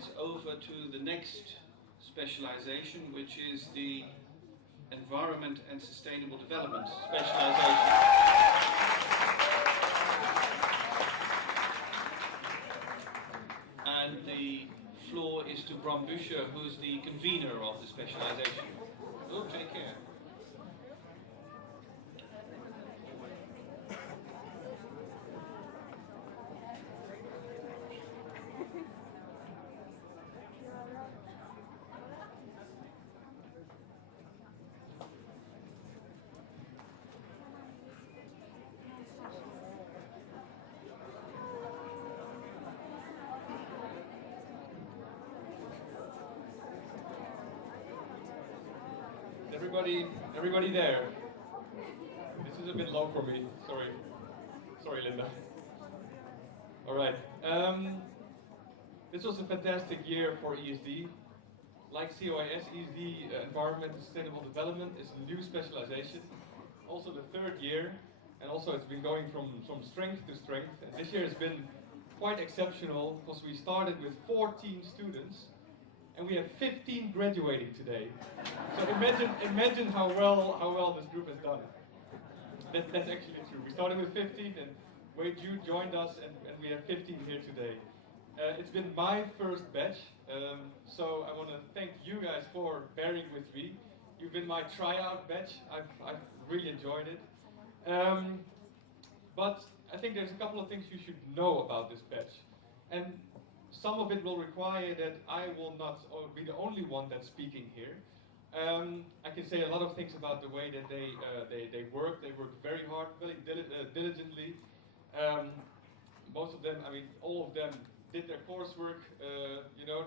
it's over to the next specialization, which is the Environment and Sustainable Development specialization. And the floor is to Bram Buscher, who's the convener of the specialization. Oh, take care. Everybody there? This is a bit low for me. Sorry, Linda. All right. This was a fantastic year for ESD. Like COIS, ESD, Environment and Sustainable Development, is a new specialization. Also the third year, and also it's been going from strength to strength. And this year has been quite exceptional because we started with 14 students. And we have 15 graduating today. So imagine how well this group has done. That's actually true. We started with 15, and Wade Ju joined us, and we have 15 here today. It's been my first batch, so I want to thank you guys for bearing with me. You've been my tryout batch. I've really enjoyed it. But I think there's a couple of things you should know about this batch. And some of it will require that I will not be the only one that's speaking here. I can say a lot of things about the way that they work. They work very hard, very diligently. Most of them, I mean, all of them did their coursework. You know,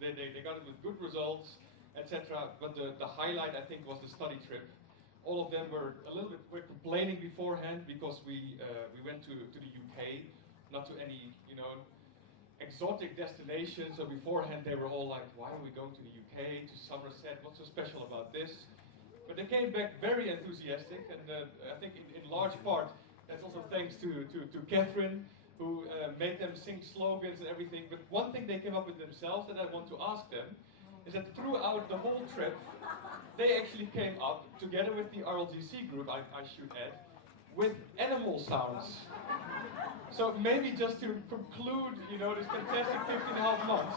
they got it with good results, etc. But the highlight, I think, was the study trip. All of them were a little bit complaining beforehand because we went to the UK, not to any, you know, exotic destinations. So beforehand they were all like, why are we going to the UK, to Somerset, what's so special about this? But they came back very enthusiastic, and I think in large part that's also thanks to Catherine, who made them sing slogans and everything. But one thing they came up with themselves that I want to ask them is that throughout the whole trip they actually came up, together with the RLGC group, I should add, with animal sounds. So maybe just to conclude, you know, this fantastic 15.5 months,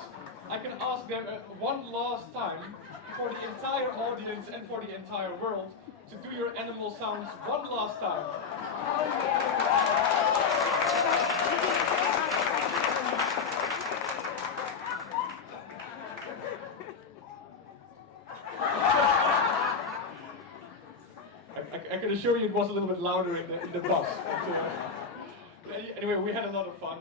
I can ask them one last time for the entire audience and for the entire world to do your animal sounds one last time. I can assure you it was a little bit louder in the bus. But, anyway, we had a lot of fun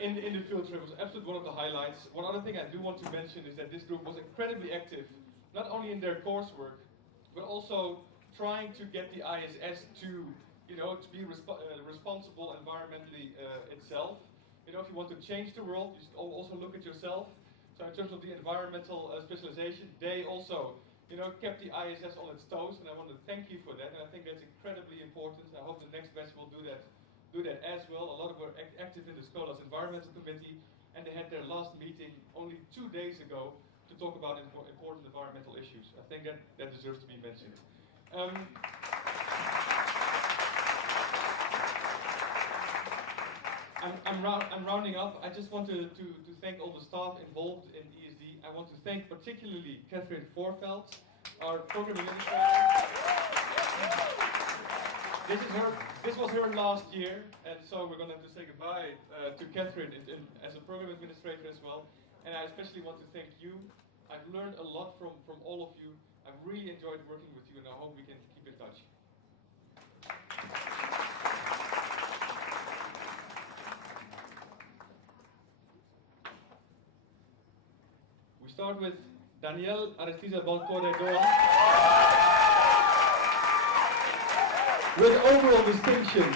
in the field trip. It was absolutely one of the highlights. One other thing I do want to mention is that this group was incredibly active, not only in their coursework, but also trying to get the ISS to, you know, to be responsible environmentally itself. You know, if you want to change the world, you should also look at yourself. So in terms of the environmental specialization, they also, you know, kept the ISS on its toes, and I want to thank you for that. And I think that's incredibly important. I hope the next batch will do that as well. A lot of them were active in the Scholars Environmental Committee, and they had their last meeting only 2 days ago to talk about important environmental issues. I think that deserves to be mentioned. I'm rounding up. I just want to thank all the staff involved in ESD. I want to thank particularly Catherine Voorveld, our program administrator. This was her last year, and so we're going to have to say goodbye to Catherine as a program administrator as well. And I especially want to thank you. I've learned a lot from all of you. I've really enjoyed working with you, and I hope we can keep in touch. We start with Danielle Aristiza Balcó-de-Doan with overall distinction.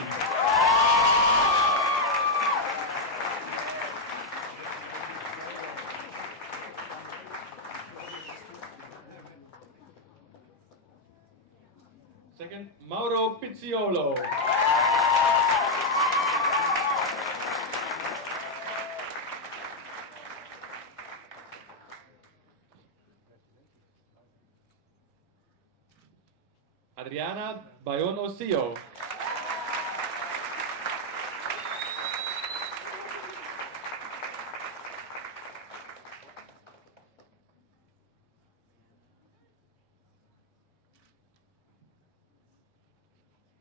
Second, Mauro Pizziolo. Mariana Bayon Osio.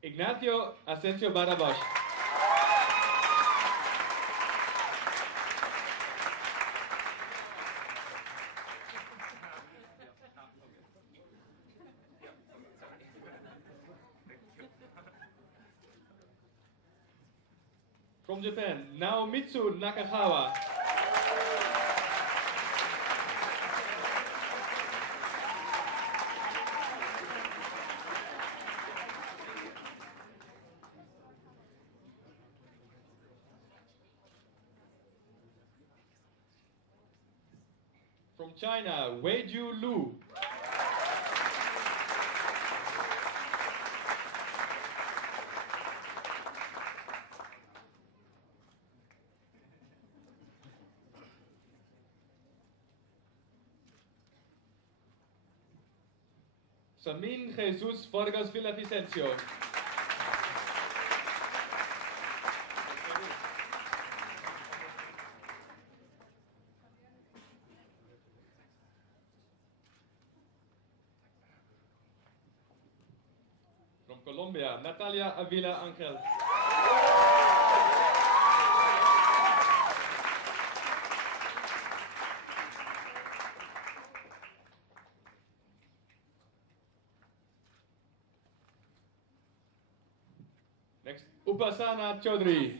Ignacio Asensio Barabosh. From Japan, Naomitsu Nakagawa. From China, Weiju Lu. Samin Jesus Vargas Villavicencio. From Colombia, Natalia Avila Angel. Next, Upasana Chaudhry.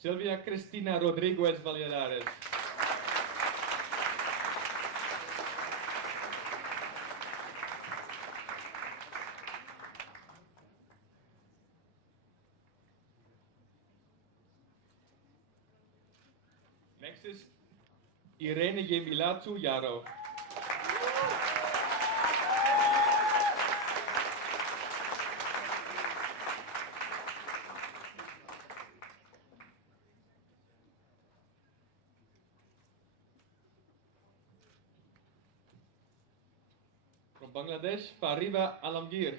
Silvia Cristina Rodriguez Valladares. Next is Irene Yemilatu Yaro. From Bangladesh, Fariba Alamgir.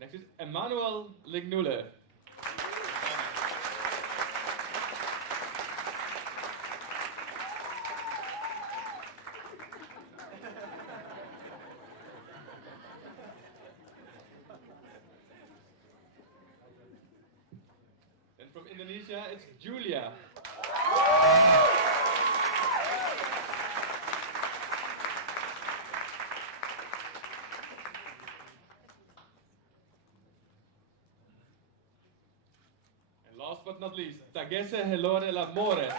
Next is Emmanuel Lignule. And from Indonesia, it's Julia. And last but not least, Tagese Helore L'Amore.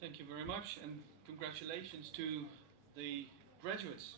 Thank you very much, and congratulations to the graduates.